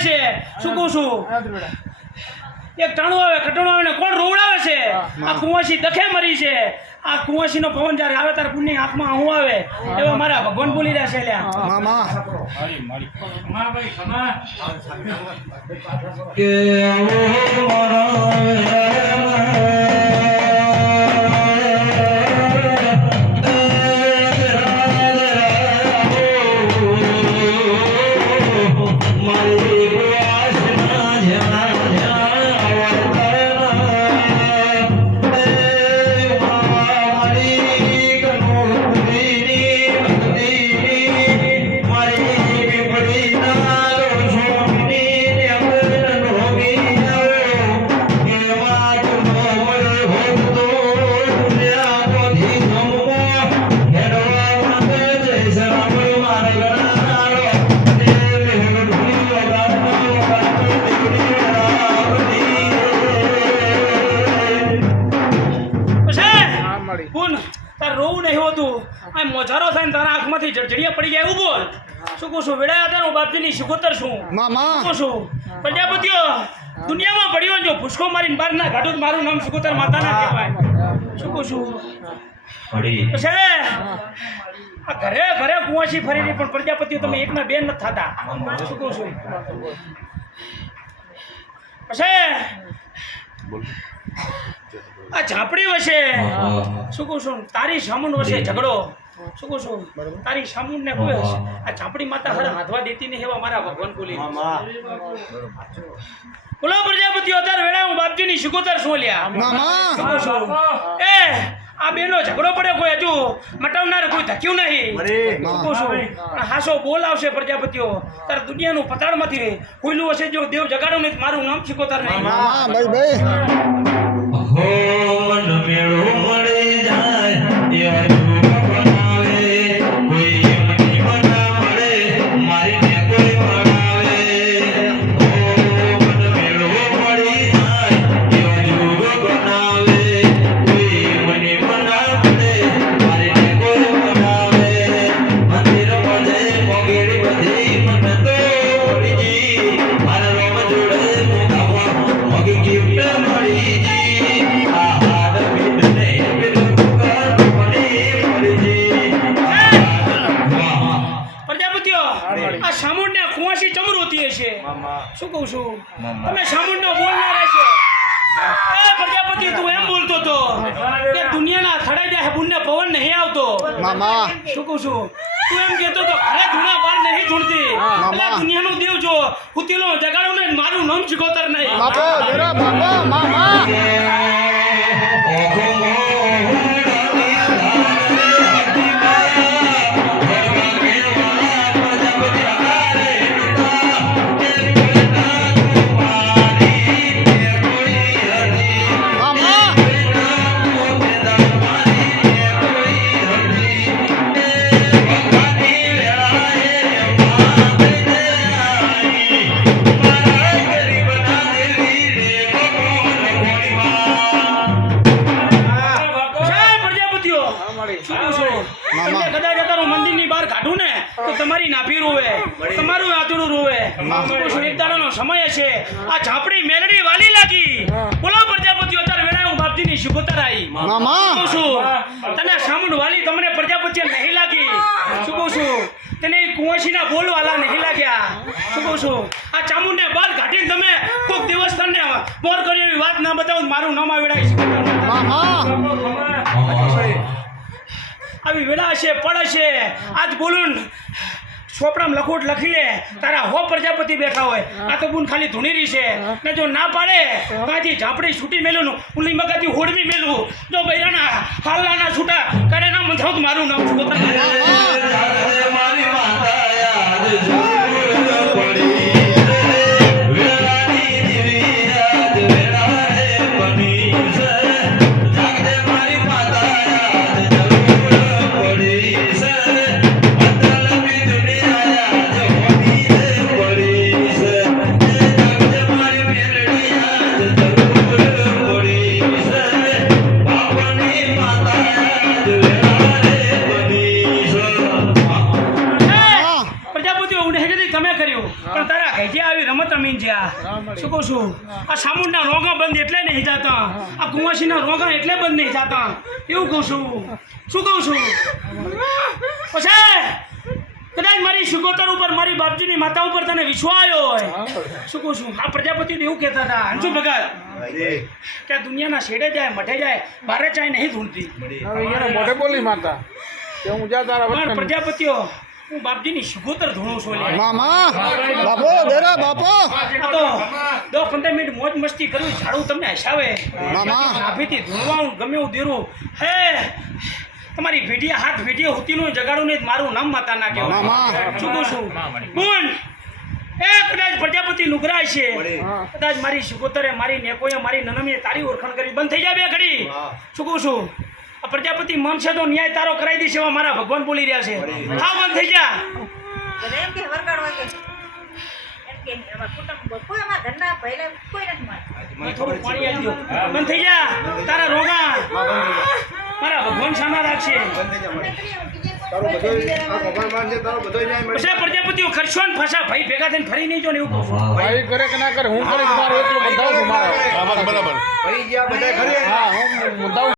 છે શું કહું છું એક ટાણું આવે કટણું આવે ને કોણ રોવડાવે છે આ કુંવાસી દખે મરી છે આ કુંવાસી નો પવન જ્યારે આવે ત્યારે પુણ્ય આંખમાં હું આવે એવા મારા ભગવાન બોલી રહ્યા છે લ્યા મોજારો થાય ને તારા આંખમાંથી જડજડિયા પડી જાય એવું બોલ શું કહું છું વેડા હતા હું બાપજીની શિકોતર છું કહું છું પ્રજાપતિઓ દુનિયામાં પડ્યો જો ભૂસકો મારીને બહાર ના કાઢું મારું નામ શિકોતર માતા ના કહેવાય શું કહું છું પછી આ ઘરે ઘરે કુંવાસી ફરી રહી પણ પ્રજાપતિઓ તમે એકના બે નથી થતા શું કહું છું પછી આ ઝાપડી વસે શું કહું છું તારી સામુન વસે ઝઘડો શું કહું છું તારી સામુન ને કોઈ આ ઝાપડી માતા હર હાથવા દેતી નહીં એવા મારા ભગવાન બોલી બોલો પ્રજાપતિઓ અત્યારે વેળા હું બાપજીની શિકોતર શું લ્યા શું કહું છું એ આ બેનો ઝઘડો પડ્યો કોઈ હજુ મટાવનાર કોઈ ધક્યું નહીં શું કહું છું હાસો બોલ આવશે પ્રજાપતિઓ તારે દુનિયાનું પતાળમાંથી ખુલ્લું હશે જો દેવ જગાડું નહીં મારું નામ શિકોતર નહીં મન મેળો મળી જાય બનાવે કોઈ એમની મના મળે મારીને કોઈ બનાવે મન મેળો મળી જાય યુગ બનાવે કોઈ એમની મના મળે મારીને કોઈ બનાવે મંદિર બધે મોગેડી બધી મન તો પડી મારા રોમ જોડે મોગી ગિફ્ટ મળી આ સામુંડ ને કુંવાસી ચમરોતી છે શું કહું છું તમે સામુંડ નો બોલના રહેશો એ પ્રજાપતિ તું એમ બોલતો તો કે દુનિયાના થડે જાય બુનને પવન નહીં આવતો શું કહું છું તું એમ કહેતો તો ઘરે ધૂણા બાર નહીં ધૂણતી એટલે દુનિયાનું દેવ જો કુતીલો જગાડું ને મારું નામ શિકોતર નહીં મંદિરની બહાર કાઢું ને તો તમારી નાભી રોવે તમારું આતુડું રોવે એક દાડાનો સમય છે આ ઝાપડી મેલડી વાલી લાગી બોલો પ્રજાપતિઓ અત્યારે વેળા હું બાપજીની શિકોતર આવી છું તને સામુંડ વાલી તમને પ્રજાપતિએ નહીં લાગી શું કહું છું તને કુંવાસીના બોલવાલા નહીં લાગ્યા શું કહું છું આ ચામુંડને બહાર કાઢીને તમે કોઈક દિવસ તમને મોર કરી એવી વાત ના બતાવું મારું નામ આવેડા આવી વેળા છે પડ છે આજ બોલું ચોપડામાં લખોટ લખી લે તારા હો પ્રજાપતિ બેઠા હોય આ તો બુન ખાલી ધૂણીરી છે ને જો ના પાડે ત્યાંથી ઝાપડી છૂટી મેલું ઉલી મગાથી હોડવી મેલું જો બૈરાના હાલના છૂટા કરે ના મંથાવ મારું નામ એવી રમત રમીને જ્યાં શું કહું છું આ સામુંડના રોગા બંધ એટલે નહીં જાતા આ કુંવાસીના રોગા એટલે બંધ નહીં જાતા એવું કહું છું શું કહું છું પછી કદાચ મારી સુગોતર ઉપર મારી બાપજીની માતા ઉપર તને વિશ્વાસ આવ્યો હોય શું કહું છું આ પ્રજાપતિ એવું કહેતા હતા અંશુ ભગત કે આ દુનિયાના છેડે જાય મઠે જાય બારે ચાય નહીં ધૂંઢતી મોઢે બોલી માતા કે હું જા તારા પણ વતન પ્રજાપતિઓ હું બાપજીની સુગોતર ધૂણું છું લે. મામા બાપો દેરા બાપો આ તો 10-15 મિનિટ મોજ મસ્તી કરવી ઝાડું તમને હસાવે મામા. નાભીથી ધૂણવાનું ગમે એવું દેરું હે તમારી ભેડિયા હાથ ભેડિયા હુતીનું જગાડું નહીં મારું નામ માતા ના કહેવાય મામા. શું કહું છું ગુણ એ કદાચ પ્રજાપતિ નુગરાય છે કદાચ મારી સુગોતરે મારી નેકોએ મારી નનમીએ તારી ઓળખાણ કરી બંધ થઈ જાય બે ઘડી શું કહું છું આ પ્રજાપતિ માનશે તો ન્યાય તારો કરાવી દેશે એવા મારા ભગવાન બોલી રહ્યા છે હા બંધ થઈ જા એમ કે વરગાડવા કે એમ કે અમારા કુટુંબ કોઈ અમારા ઘરના પહેલે કોઈ નથી મારતું. થોડું પાણી આપજો બંધ થઈ જા તારા રોગા મારા ભગવાન સામા રાખશે પછી પ્રજાપતિઓ ખર્ચો ને ફસા ભાઈ ભેગા થઈને ફરી નહીં જો ને એવું કહું છું ભાઈ કરે કે ના કરે હું કરીશ મારે એટલું બંધાવું છું મારે બરાબર હા હું બંધાવું